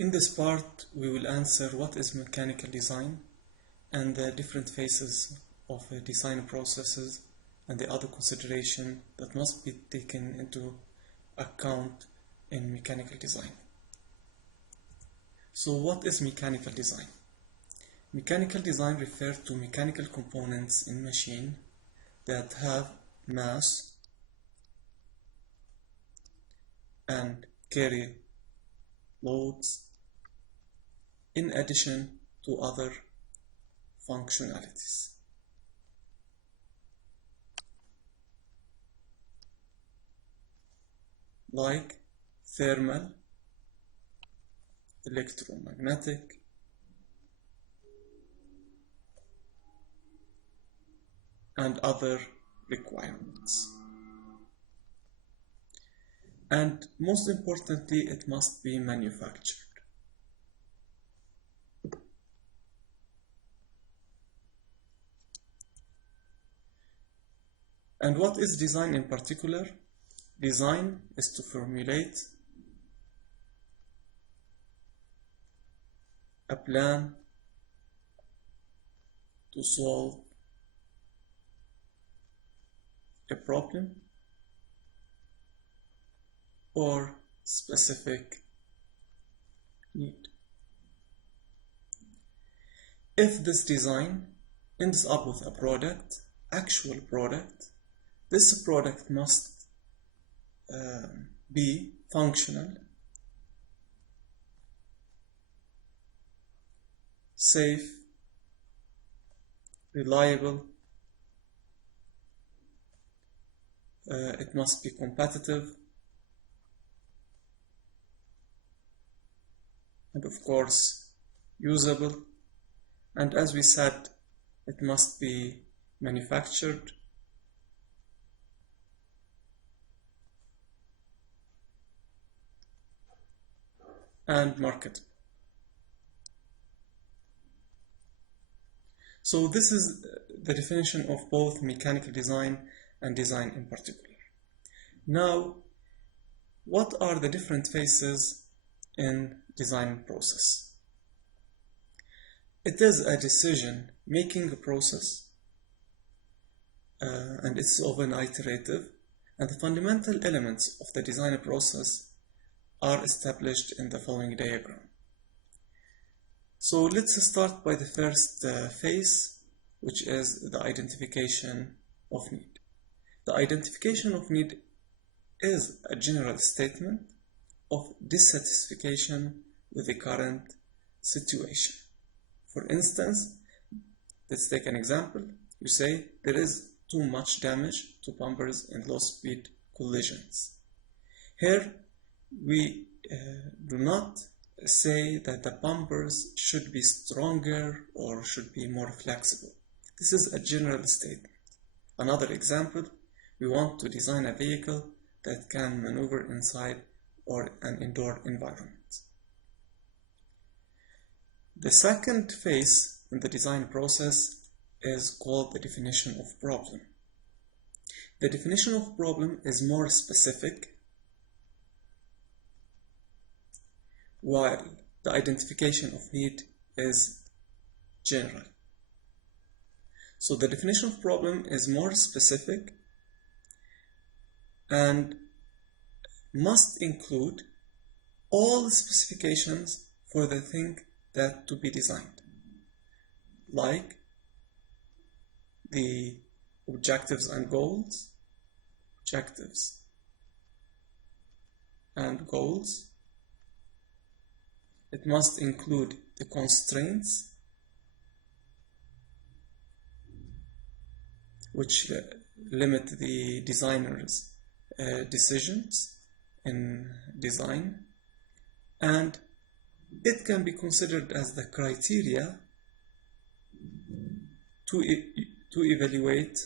In this part, we will answer what is mechanical design and the different phases of design processes and the other consideration that must be taken into account in mechanical design. So what is mechanical design? Mechanical design refers to mechanical components in machine that have mass and carry loads in addition to other functionalities. Like thermal, electromagnetic, and other requirements. And most importantly, it must be manufactured. And what is design in particular? Design is to formulate a plan to solve a problem or specific need. If this design ends up with a product, actual product, this product must be functional, safe, reliable, it must be competitive, and of course usable, and as we said, it must be manufactured and marketable. So this is the definition of both mechanical design and design in particular. Now, what are the different phases in design process? It is a decision-making process, and it's often iterative, and the fundamental elements of the design process are established in the following diagram. So let's start by the first phase, which is the identification of need. The identification of need is a general statement of dissatisfaction with the current situation. For instance, let's take an example. You say there is too much damage to bumpers in low-speed collisions. Here, we do not say that the bumpers should be stronger or should be more flexible. This is a general statement. Another example, we want to design a vehicle that can maneuver inside or an indoor environment. The second phase in the design process is called the definition of problem. The definition of problem is more specific, while the identification of need is general. So the definition of problem is more specific and must include all the specifications for the thing that to be designed, like the objectives and goals, It must include the constraints, which limit the designer's decisions in design, and it can be considered as the criteria to evaluate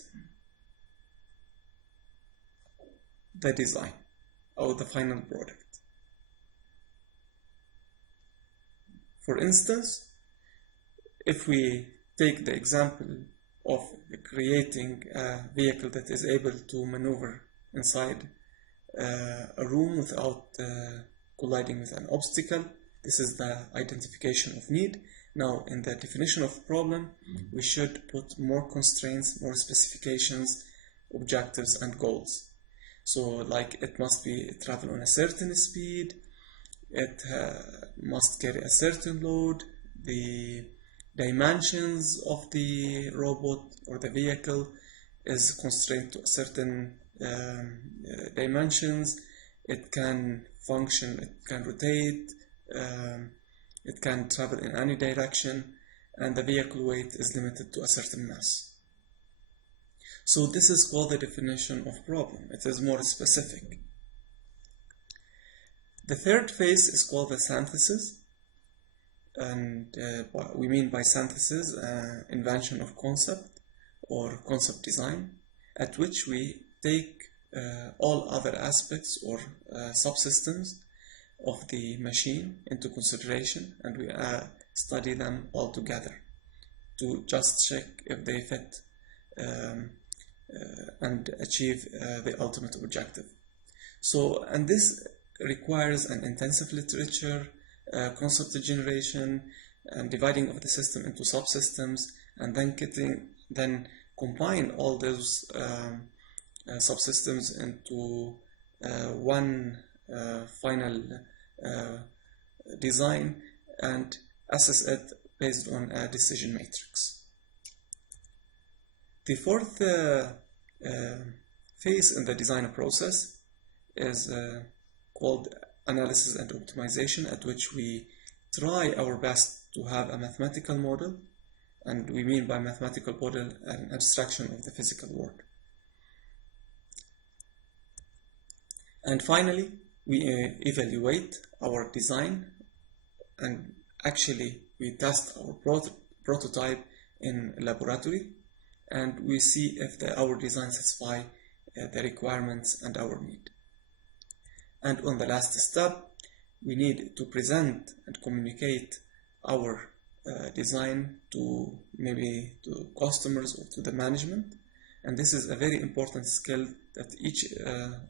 the design or the final product. For instance, if we take the example of creating a vehicle that is able to maneuver inside a room without colliding with an obstacle, This is the identification of need. Now, in the definition of problem, we should put more constraints, more specifications, objectives, and goals. So, like, it must be travel on a certain speed, it must carry a certain load, the dimensions of the robot or the vehicle is constrained to certain dimensions. It can function, it can rotate, it can travel in any direction, and the vehicle weight is limited to a certain mass. So this is called the definition of problem. It is more specific. The third phase is called the synthesis, and what we mean by synthesis, invention of concept or concept design, at which we take all other aspects or subsystems of the machine into consideration, and we study them all together to just check if they fit and achieve the ultimate objective. So, and this requires an intensive literature, concept generation, and dividing of the system into subsystems, and then combine all those subsystems into one final design and assess it based on a decision matrix. The fourth phase in the design process is called analysis and optimization, at which we try our best to have a mathematical model, and we mean by mathematical model an abstraction of the physical world. And finally, we evaluate our design, and actually we test our prototype in laboratory, and we see if our design satisfy the requirements and our need. And on the last step, we need to present and communicate our design to maybe to customers or to the management. And this is a very important skill that each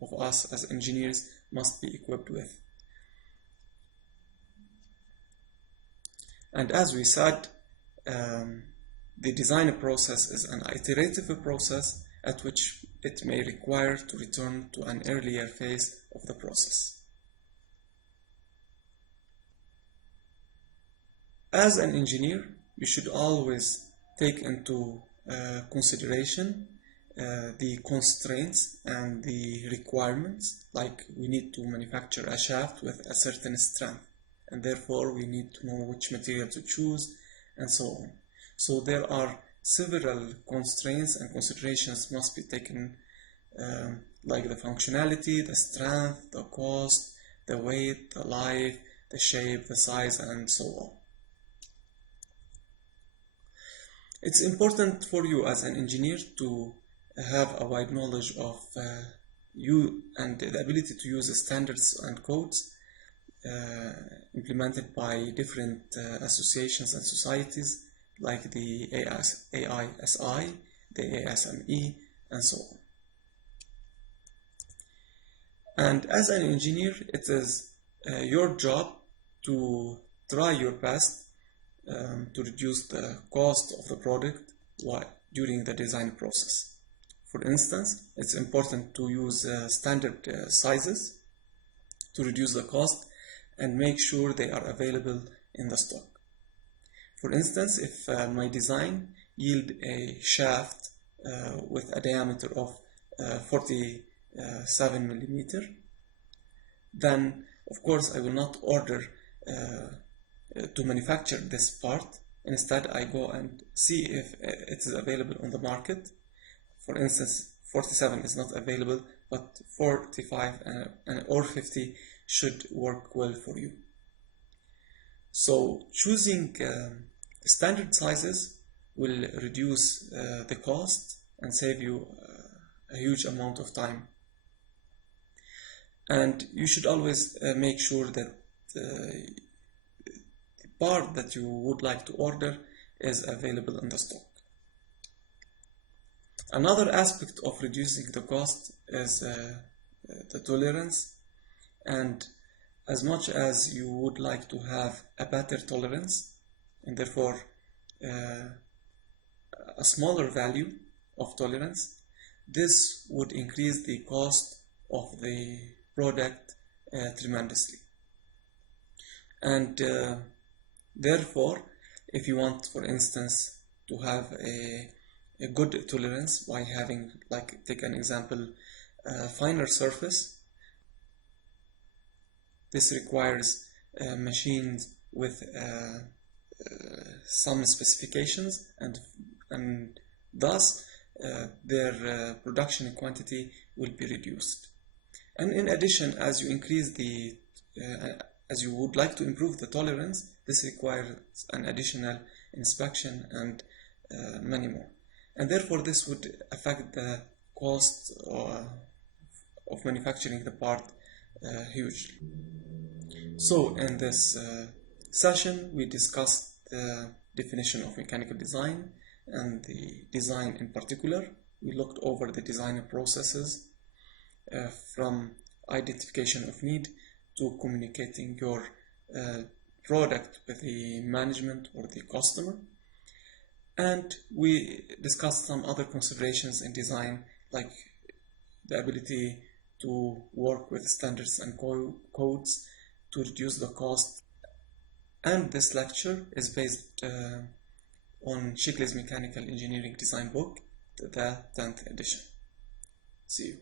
of us as engineers must be equipped with. And as we said, the design process is an iterative process at which it may require to return to an earlier phase of the process. As an engineer, you should always take into consideration the constraints and the requirements, like we need to manufacture a shaft with a certain strength, and therefore we need to know which material to choose, and so on. So there are several constraints and considerations must be taken, like the functionality, the strength, the cost, the weight, the life, the shape, the size, and so on. It's important for you as an engineer to have a wide knowledge of you and the ability to use the standards and codes implemented by different associations and societies, like the AISI, the ASME, and so on. And as an engineer, it is your job to try your best to reduce the cost of the product during the design process. For instance, it's important to use standard sizes to reduce the cost and make sure they are available in the stock. For instance, if my design yield a shaft with a diameter of 47 millimeter, then of course I will not order to manufacture this part. Instead, I go and see if it is available on the market. For instance, 47 is not available, but 45 or 50 should work well for you. So choosing standard sizes will reduce the cost and save you a huge amount of time. And you should always make sure that the part that you would like to order is available in the stock. Another aspect of reducing the cost is the tolerance, and as much as you would like to have a better tolerance and therefore a smaller value of tolerance, this would increase the cost of the product tremendously. And therefore, if you want, for instance, to have a good tolerance by having, like, take an example, finer surface, this requires machines with some specifications, and thus their production quantity will be reduced. And in addition, as you increase the as you would like to improve the tolerance, this requires an additional inspection and many more. And therefore this would affect the cost of manufacturing the part hugely. So in this session we discussed the definition of mechanical design and the design in particular. We looked over the design processes from identification of need to communicating your product with the management or the customer. And we discussed some other considerations in design, like the ability to work with standards and codes to reduce the cost. And this lecture is based on Shigley's Mechanical Engineering Design book, the 10th edition. See you.